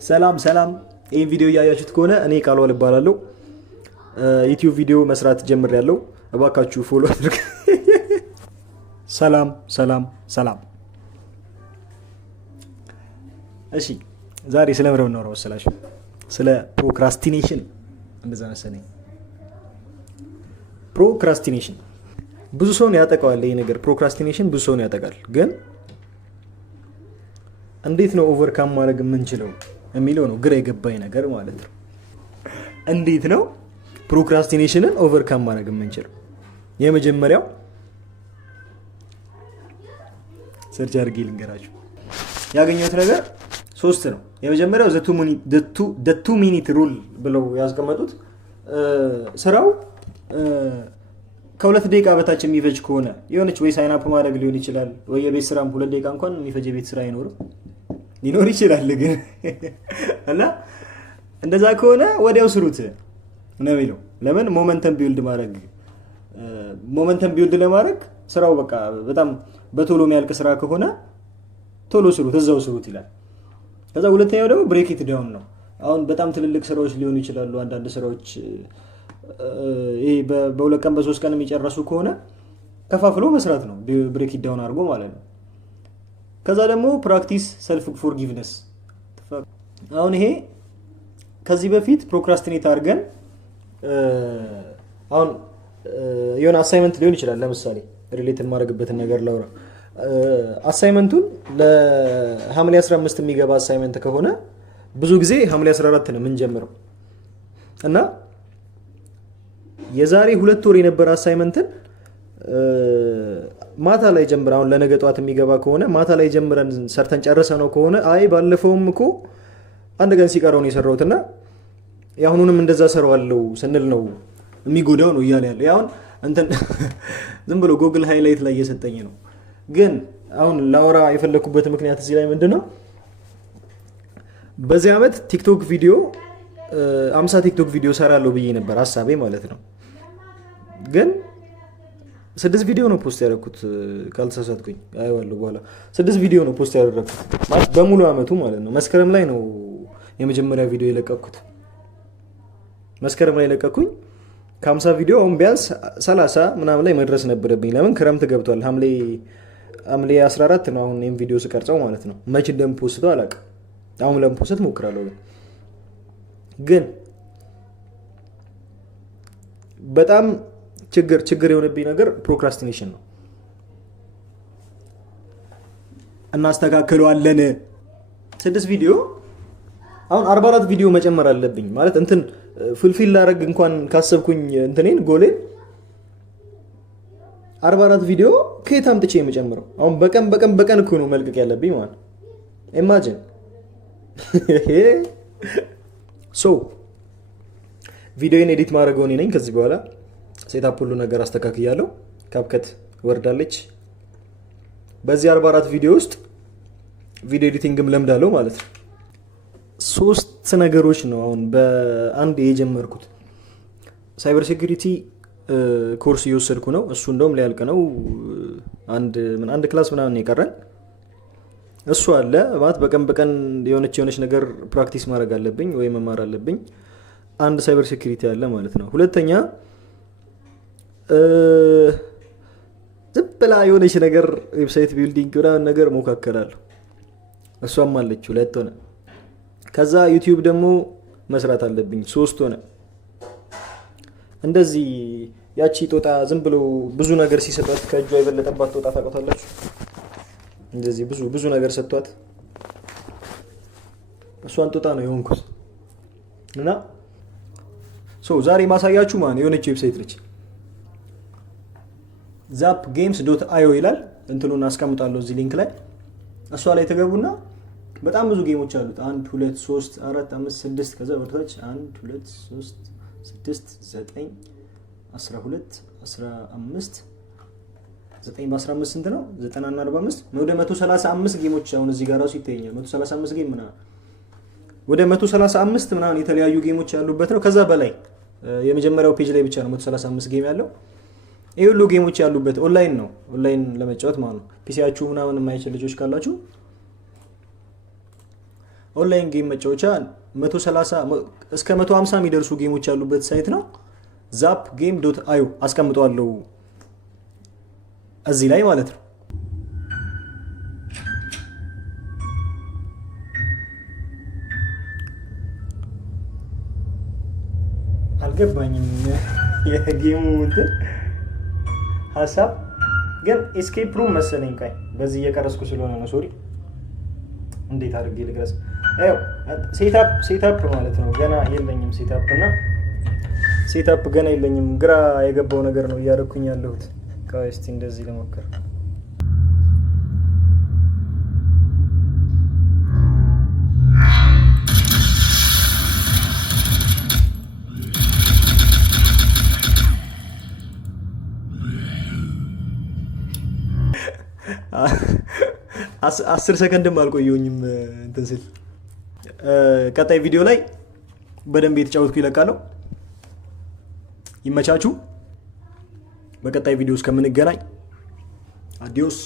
ሰላም ሰላም። ይህን ቪዲዮ እያያችሁት ከሆነ እኔ ቃልዋል እባላለሁ። ዩቲዩብ ቪዲዮ መስራት ጀምሬያለሁ። እባካችሁ ፎሎ አድርጉ። ሰላም ሰላም ሰላም። እሺ ዛሬ ስለ ምንድን ነው የምናወራው መሰላችሁ? ስለ ፕሮክራስቲኔሽን። እንደዛ መሰለኝ። ፕሮክራስቲኔሽን ብዙ ሰውን ያጠቃዋል። ይሄ ነገር ፕሮክራስቲኔሽን ብዙ ሰውን ያጠቃል። ግን እንዴት ነው ኦቨርካም ማድረግ የምንችለው የሚለው ነው ግራ የገባኝ ነገር ማለት ነው። እንዴት ነው ፕሮክራስቲኔሽንን ኦቨርካም ማድረግ የምንችለው? የመጀመሪያው ሰርች አድርጌ ልንገራችሁ። ያገኘሁት ነገር 3 ነው። የመጀመሪያው the 2 minute rule ብለው ያስቀመጡት ስራው ከ2 ደቂቃ በታች የሚፈጅ ከሆነ የሆነች ወይ ሳይን አፕ ማድረግ ሊሆን ይችላል፣ ወይ የቤት ስራም 2 ደቂቃ እንኳን የሚፈጅ የቤት ስራ ሊኖር ይችላል። ግን እና እንደዛ ከሆነ ወዲያው ስሩት ነው የሚለው። ለምን ሞመንተም ቢልድ ለማድረግ ስራው በቃ በጣም በቶሎ የሚያልቅ ስራ ከሆነ ቶሎ ስሩት፣ እዛው ስሩት ይላል። ከዛ ሁለተኛው ደግሞ ብሬክ ኢት ዳውን ነው። አሁን በጣም ትልልቅ ስራዎች ሊሆኑ ይችላሉ። አንዳንድ ስራዎች ይሄ በ2 ቀን በ3 ቀን የሚጨርሱ ከሆነ ከፋፍሎ መስራት ነው፣ ብሬክ ኢት ዳውን አድርጎ ማለት ነው። ከዛ ደግሞ ፕራክቲስ ሰልፍ ፎርጊቭነስ። አሁን ይሄ ከዚህ በፊት ፕሮክራስቲኔት አድርገን አሁን የሆነ አሳይመንት ሊሆን ይችላል። ለምሳሌ ሪሌት የማድረግበትን ነገር ላውራ። አሳይመንቱን ለሐምሌ 15 የሚገባ አሳይመንት ከሆነ ብዙ ጊዜ ሐምሌ 14 ነው የምንጀምረው እና የዛሬ 2 ወር የነበረ አሳይመንትን ማታ ላይ ጀምረን አሁን ለነገ ጠዋት የሚገባ ከሆነ ማታ ላይ ጀምረን ሰርተን ጨርሰ ነው ከሆነ አይ ባለፈውም እኮ አንድ ቀን ሲቀረው ነው የሰራሁትና ያሁኑንም እንደዛ ሰራዋለሁ ስንል ነው የሚጎዳው ነው እያለ ያለው። አሁን እንትን ዝም ብሎ ጉግል ሃይላይት ላይ እየሰጠኝ ነው። ግን አሁን ላወራ የፈለኩበት ምክንያት እዚህ ላይ ምንድነው፣ በዚህ ዓመት ቲክቶክ ቪዲዮ 50 ቲክቶክ ቪዲዮ ሰራለሁ ብዬ ነበር ሐሳቤ ማለት ነው። ግን 6 ቪዲዮ ነው ፖስት ያደረኩት ካልተሳሳትኩኝ፣ አይዋለሁ በኋላ 6 ቪዲዮ ነው ፖስት ያደረኩት ማለት በሙሉ ዓመቱ ማለት ነው። መስከረም ላይ ነው የመጀመሪያ ቪዲዮ የለቀኩት። መስከረም ላይ ለቀኩኝ። ከ50 ቪዲዮ አሁን ቢያንስ 30 ምናምን ላይ መድረስ ነበረብኝ። ለምን ክረምት ገብቷል። ሐምሌ 14 ነው አሁን ይሄን ቪዲዮ ስቀርጸው ማለት ነው። መቼ እንደምፖስተው አላውቅም። አሁን ለምፖስት ሞክራለሁ። ግን በጣም ችግር የሆነብኝ ነገር ፕሮክራስቲኔሽን ነው። እናስተካክለዋለን። 6 ቪዲዮ አሁን 44 ቪዲዮ መጨመር አለብኝ ማለት እንትን ፉልፊል ላደርግ እንኳን ካሰብኩኝ እንትኔን ጎሌን 44 ቪዲዮ ከየት አምጥቼ የምጨምረው? አሁን በቀን እኮ ነው መልቀቅ ያለብኝ ማለት ኢማጂን። ቪዲዮን ኤዲት ማድረገው እኔ ነኝ። ከዚህ በኋላ ሴታፕ ሁሉ ነገር አስተካክያለሁ። ካፕከት ወርዳለች። በዚህ 44 ቪዲዮ ውስጥ ቪዲዮ ኤዲቲንግም ለምዳለሁ ማለት ነው። 3 ነገሮች ነው አሁን በአንድ የጀመርኩት። ሳይበር ሴኩሪቲ ኮርስ እየወሰድኩ ነው። እሱ እንደውም ሊያልቅ ነው። አንድ ክላስ ምናምን የቀረን እሱ አለ ማለት በቀን የሆነች ነገር ፕራክቲስ ማድረግ አለብኝ ወይ መማር አለብኝ። አንድ ሳይበር ሴኩሪቲ አለ ማለት ነው። ሁለተኛ ዝም ብላ የሆነች ነገር ዌብሳይት ቢልዲንግ ምናምን ነገር ሞካከራለሁ። እሷም አለች 2 ሆነ። ከዛ ዩቲዩብ ደግሞ መስራት አለብኝ 3 ሆነ። እንደዚህ ያቺ ጦጣ ዝም ብሎ ብዙ ነገር ሲሰጣት ከእጇ የበለጠባት ጦጣ ታውቃታላችሁ? እንደዚህ ብዙ ነገር ሰጥቷት እሷን ጦጣ ነው የሆንኩት። እና ዛሬ ማሳያችሁ ማን የሆነች ዌብሳይት ነች። zapgames.io ይላል። እንትኑን አስቀምጣለሁ እዚህ ሊንክ ላይ። እሷ ላይ ተገቡና በጣም ብዙ ጌሞች አሉት። 1 2 3 4 5 6 ከዛ ወርታች 1 2 3 6 9 12 15 9 በ15 ስንት ነው? 90 እና 45 ወደ 135 ጌሞች አሁን እዚህ ጋር ራሱ ይታየኛል። 135 ጌም ምናምን ወደ 135 ምናምን የተለያዩ ጌሞች ያሉበት ነው። ከዛ በላይ የመጀመሪያው ፔጅ ላይ ብቻ ነው 135 ጌም ያለው። ይሄ ሁሉ ጌሞች ያሉበት ኦንላይን ነው። ኦንላይን ለመጫወት ማለት ነው። ፒሲያችሁ ምናምን የማይችል ልጆች ካላችሁ ኦንላይን ጌም መጫወቻ 130 እስከ 150 የሚደርሱ ጌሞች ያሉበት ሳይት ነው። ዛፕ ጌም ዶት አዩ አስቀምጠዋለሁ እዚህ ላይ ማለት ነው። አልገባኝም የጌሙ እንትን ሀሳብ ግን ኤስኬፕ ሩም መሰለኝ። ቆይ በዚህ እየቀረስኩ ስለሆነ ነው ሶሪ። እንዴት አድርጌ ልግለጽ? ሴታፕ ማለት ነው። ገና የለኝም ሴታፕ እና ሴታፕ ገና የለኝም። ግራ የገባው ነገር ነው እያደረኩኝ ያለሁት። ቆይ እስቲ እንደዚህ ልሞክር። አስር ሰከንድም አልቆየሁኝም እንትን ስል። ቀጣይ ቪዲዮ ላይ በደንብ የተጫወትኩ ይለቃለሁ። ይመቻችሁ። በቀጣይ ቪዲዮ እስከምንገናኝ አዲዮስ።